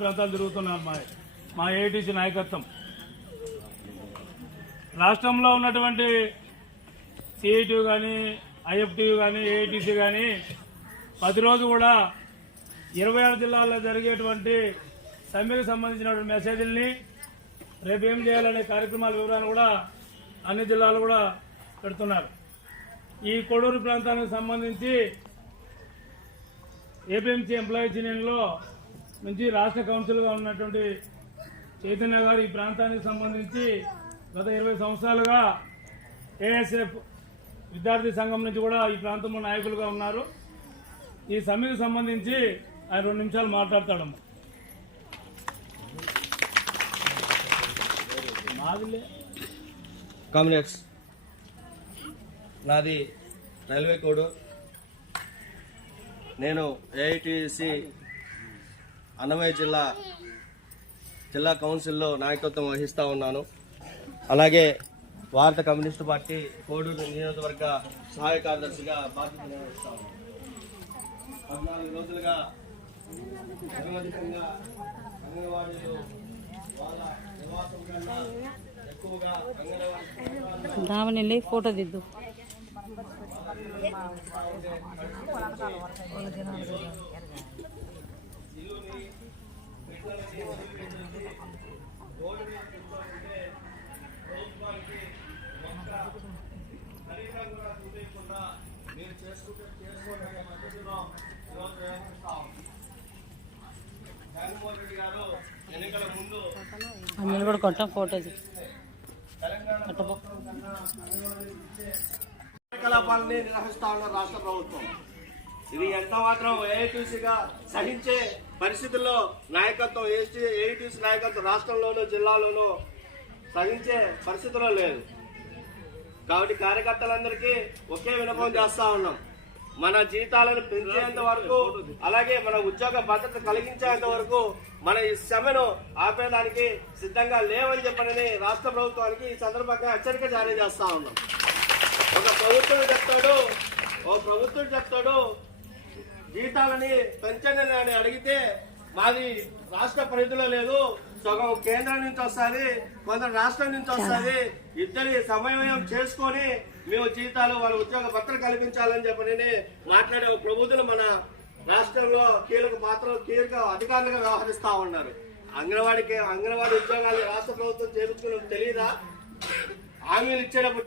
ప్రాంతాలు తిరుగుతున్నారు మా ఏఐటీసీ నాయకత్వం. రాష్ట్రంలో ఉన్నటువంటి సిఐటి కానీ, ఐఎఫ్టీ కానీ, ఏఐటీసీ కానీ ప్రతిరోజు కూడా 26 జిల్లాల్లో జరిగేటువంటి సమ్మెకు సంబంధించినటువంటి మెసేజ్ల్ని రేపు ఏం చేయాలనే కార్యక్రమాల వివరాలు కూడా అన్ని జిల్లాలు కూడా పెడుతున్నారు. ఈ కొడూరు ప్రాంతానికి సంబంధించి ఏపీఎంసీ ఎంప్లాయీస్ యూనియన్లో నుంచి రాష్ట్ర కౌన్సిల్గా ఉన్నటువంటి చైతన్య గారు ఈ ప్రాంతానికి సంబంధించి గత 20 సంవత్సరాలుగా ఏఎస్ఎఫ్ విద్యార్థి సంఘం నుంచి కూడా ఈ ప్రాంతంలో నాయకులుగా ఉన్నారు. ఈ సమ్మెకు సంబంధించి ఆయన 2 నిమిషాలు మాట్లాడతాడమ్మా. కామ్రేడ్స్, నాది రైల్వే కోడ్. నేను ఏఐటీసీ అన్నమయ్య జిల్లా కౌన్సిల్లో నాయకత్వం వహిస్తూ ఉన్నాను. అలాగే భారత కమ్యూనిస్టు పార్టీ కోడూరు నియోజకవర్గ సహాయ కార్యదర్శిగా బాధ్యత నిర్వహిస్తా ఉన్నాను. 14 రోజులుగా నిరవధికంగా అంగన్వాడీలు వాళ్ళ నివాసం కన్నా ఎక్కువగా అంగన్వాడీ ఫోటో దిద్దు. అందరూ కూడా కొట్ట ఫోటో కార్యకలాపాలని నిర్వహిస్తా ఉన్న రాష్ట్ర ప్రభుత్వం ఇది ఎంత మాత్రం ఏఐటీసీగా సహించే పరిస్థితుల్లో నాయకత్వం ఏఐటీసీ నాయకత్వం రాష్ట్రంలోనూ జిల్లాలోనూ సహించే పరిస్థితుల్లో లేదు. కాబట్టి కార్యకర్తలందరికీ ఒకే విన్నపం చేస్తా ఉన్నాం. మన జీతాలను పెంచేంత వరకు, అలాగే మన ఉద్యోగ భద్రత కలిగించేంత వరకు మన ఈ సమ్మెను ఆపేదానికి సిద్ధంగా లేవని చెప్పనని రాష్ట్ర ప్రభుత్వానికి ఈ సందర్భంగా హెచ్చరిక జారీ చేస్తా ఉన్నాం. ఒక ప్రభుత్వం చెప్తాడు జీతాలని పెంచండి అని అడిగితే మాది రాష్ట్ర పరిధిలో లేదు, సగం కేంద్రం నుంచి వస్తుంది, కొంత రాష్ట్రం నుంచి వస్తుంది, ఇద్దరి సమన్వయం చేసుకొని మేము జీతాలు వాళ్ళ ఉద్యోగ భద్రత కల్పించాలని చెప్పని మాట్లాడే ఒక ప్రభుత్వం మన రాష్ట్రంలో కీలక అధికారులుగా వ్యవహరిస్తా ఉన్నారు. అంగన్వాడీ ఉద్యోగాలు రాష్ట్ర ప్రభుత్వం చేయించుకుని తెలియదా? హామీలు ఇచ్చేటప్పుడు